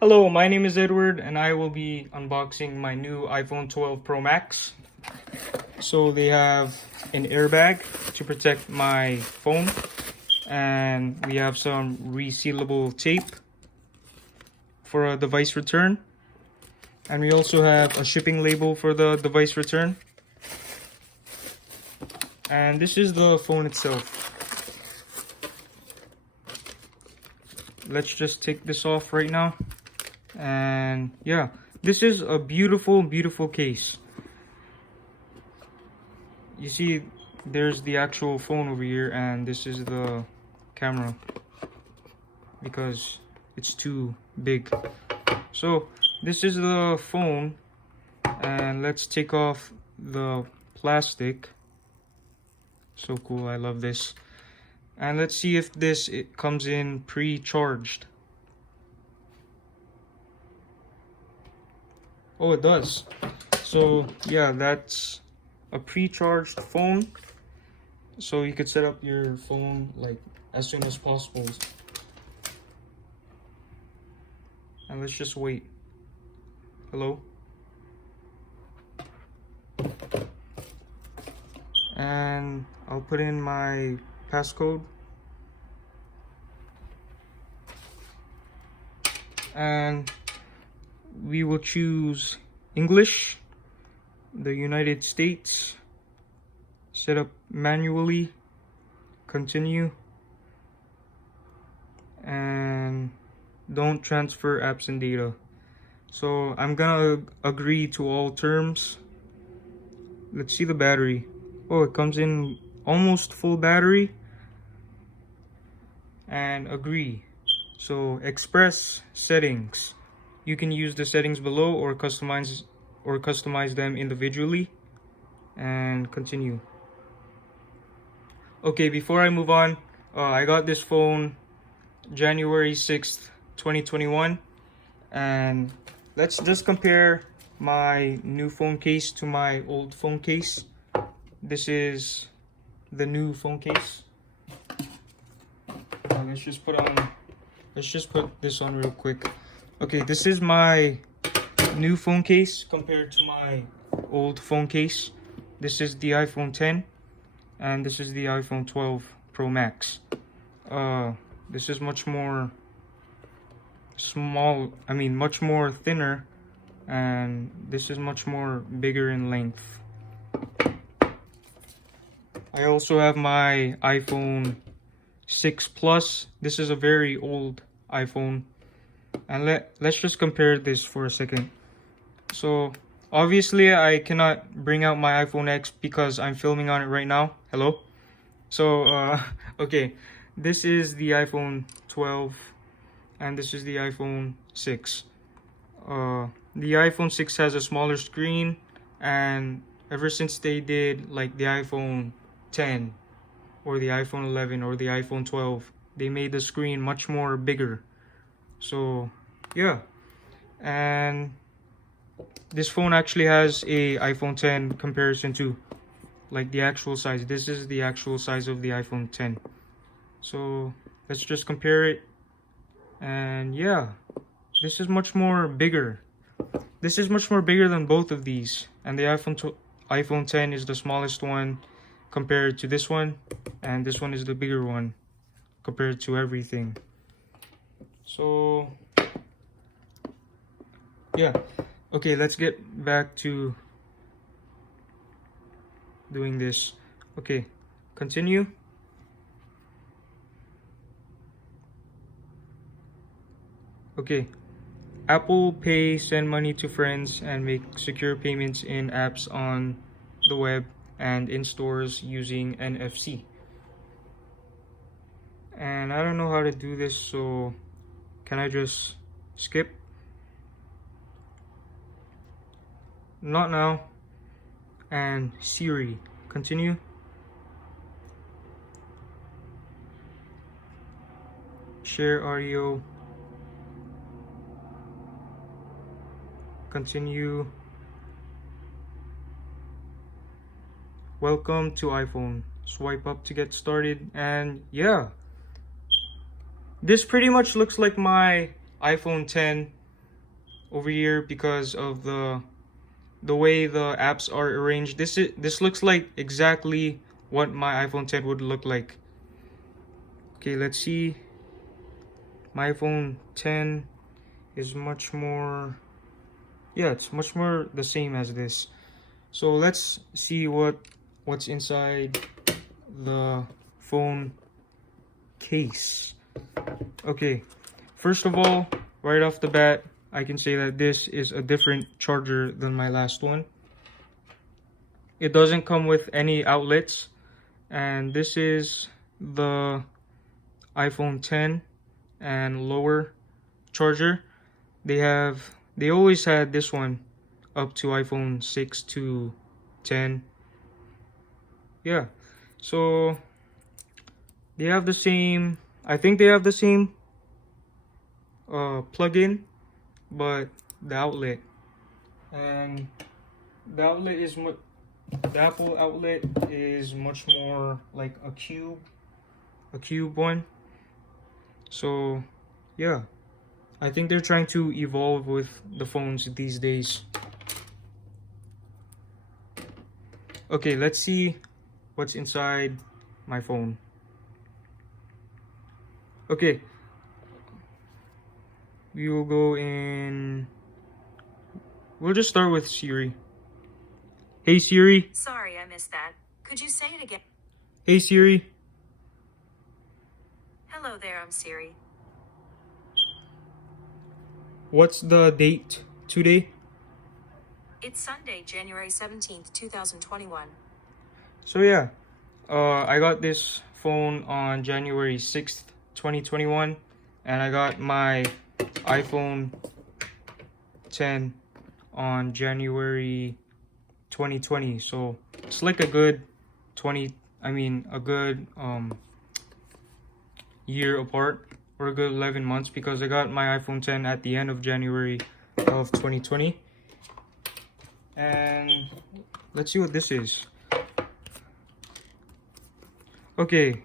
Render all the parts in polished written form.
Hello, my name is Edward and I will be unboxing my new iPhone 12 Pro Max. So they have an airbag to protect my phone, and we have some resealable tape for a device return, and we also have a shipping label for the device return. And this is the phone itself. Let's just take this off right now. And yeah, this is a beautiful case. You see, there's the actual phone over here, and this is the camera because it's too big. So this is the phone, and let's take off the plastic. So cool, I love this. And let's see if it comes in pre-charged. Oh, it does. So yeah, that's a pre-charged phone. So you could set up your phone like as soon as possible. And let's just wait. Hello? And I'll put in my passcode. And we will choose English, the United States, set up manually, continue, and don't transfer apps and data. So I'm gonna agree to all terms. Let's see the battery. Oh, it comes in almost full battery. And agree. So express settings. You can use the settings below or customize them individually, and continue. Okay, before I move on, I got this phone January 6th, 2021, and let's just compare my new phone case to my old phone case. This is the new phone case. Let's just put this on real quick. Okay, this is my new phone case compared to my old phone case. This is the iPhone 10, and this is the iPhone 12 Pro Max. This is much more much more thinner, and this is much more bigger in length. I also have my iPhone 6 Plus. This is a very old iPhone. And let's just compare this for a second. So obviously I cannot bring out my iPhone X because I'm filming on it right now. Hello? So okay, this is the iPhone 12 and this is the iPhone 6. The iPhone 6 has a smaller screen, and ever since they did like the iPhone 10 or the iPhone 11 or the iPhone 12, they made the screen much more bigger. So yeah, and this phone actually has a iPhone 10 comparison to like the actual size. This is the actual size of the iPhone 10. So let's just compare it. And yeah, this is much more bigger. This is much more bigger than both of these. And the iPhone 10 is the smallest one compared to this one, and this one is the bigger one compared to everything. So yeah, okay, let's get back to doing this. Okay, continue. Okay, Apple Pay, send money to friends and make secure payments in apps on the web and in stores using NFC. And I don't know how to do this, so can I just skip? Not now. And Siri, continue. Share audio. Continue. Welcome to iPhone. Swipe up to get started, and yeah. This pretty much looks like my iPhone 10 over here because of the way the apps are arranged. This looks like exactly what my iPhone 10 would look like. Okay, let's see. My iPhone 10 is much more, yeah, it's much more the same as this. So let's see what's inside the phone case. Okay, first of all, right off the bat, I can say that this is a different charger than my last one. It doesn't come with any outlets, and this is the iPhone 10 and lower charger. They always had this one up to iPhone 6 to 10. Yeah, so they have the same, I think they have the same plug-in, but the outlet, and the outlet is what the Apple outlet is much more like a cube one. So yeah, I think they're trying to evolve with the phones these days. Okay, let's see what's inside my phone. Okay, we will go in. We'll just start with Siri. Hey Siri. Sorry, I missed that. Could you say it again? Hey Siri. Hello there, I'm Siri. What's the date today? It's Sunday, January 17th, 2021. So yeah, I got this phone on January 6th, 2021, and I got my iPhone 10 on January 2020. So it's like a good a good year apart, or a good 11 months, because I got my iPhone 10 at the end of January of 2020. And let's see what this is. Okay,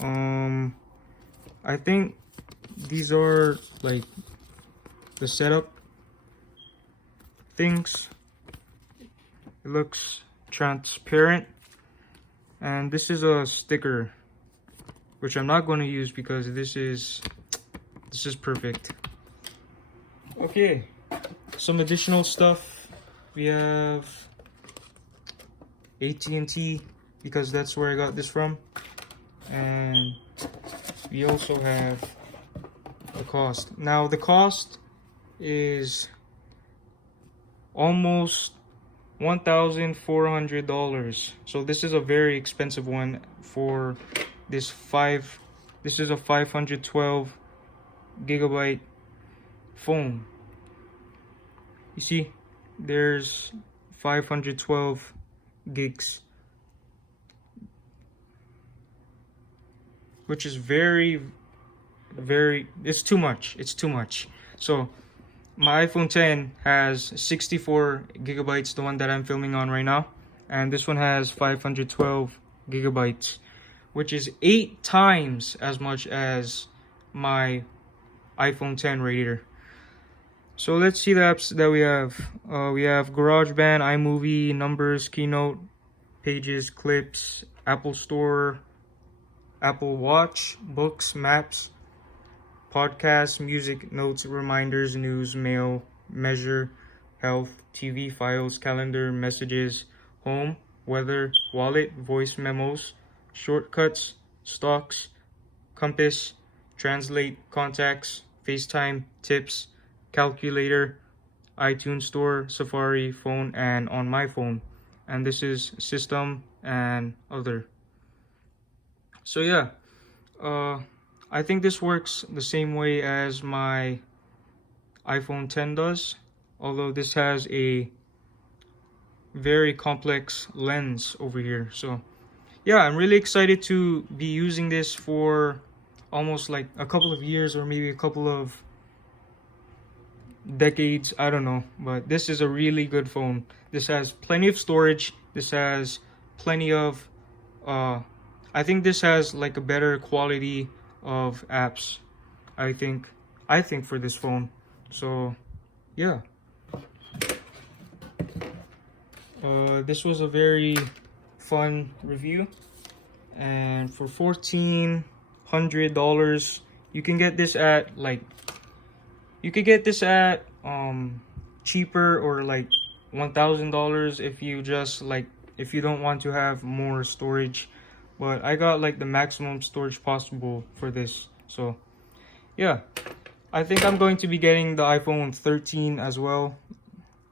I think these are like the setup things. It looks transparent, and this is a sticker, which I'm not going to use because this is perfect. Okay, some additional stuff. We have AT&T, because that's where I got this from, and we also have the cost. Now the cost is almost $1,400. So this is a very expensive one for this this is a 512 gigabyte phone. You see, there's 512 gigs, which is very, it's too much. So my iPhone 10 has 64 gigabytes, the one that I'm filming on right now, and this one has 512 gigabytes, which is 8 times as much as my iPhone 10 right here. So let's see the apps that we have. We have GarageBand, iMovie, Numbers, Keynote, Pages, Clips, Apple Store, Apple Watch, Books, Maps, Podcasts, Music, Notes, Reminders, News, Mail, Measure, Health, TV, Files, Calendar, Messages, Home, Weather, Wallet, Voice Memos, Shortcuts, Stocks, Compass, Translate, Contacts, FaceTime, Tips, Calculator, iTunes Store, Safari, Phone, and On My Phone. And this is System and Other. So yeah, I think this works the same way as my iPhone 10 does, although this has a very complex lens over here. So yeah, I'm really excited to be using this for almost like a couple of years, or maybe a couple of decades, I don't know, but this is a really good phone. This has plenty of storage. This has plenty of I think this has like a better quality of apps, I think for this phone. So yeah, this was a very fun review, and for $1,400 you can get this at like, you could get this at cheaper, or like $1,000 if you just like, if you don't want to have more storage. But I got like the maximum storage possible for this. So yeah, I think I'm going to be getting the iPhone 13 as well.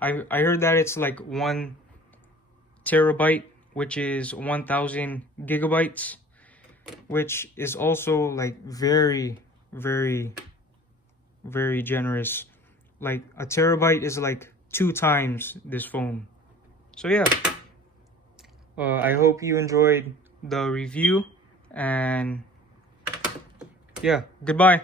I heard that it's like 1 terabyte, which is 1,000 gigabytes, which is also like very, very, very generous. Like a terabyte is like 2 times this phone. So yeah, I hope you enjoyed the review, and yeah, goodbye.